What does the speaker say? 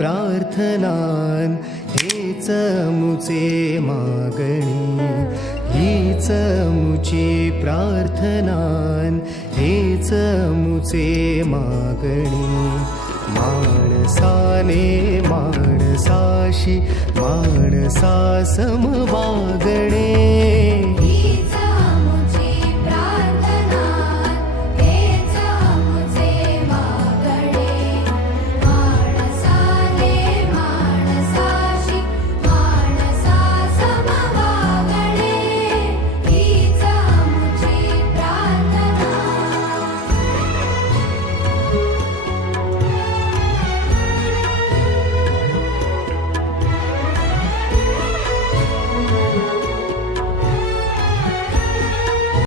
प्रार्थनान हेच मुचे मागणी, हीच मुची प्रार्थनान हेच मुचे मागणी. माणसाने माणसाशी माणसासम वागणे.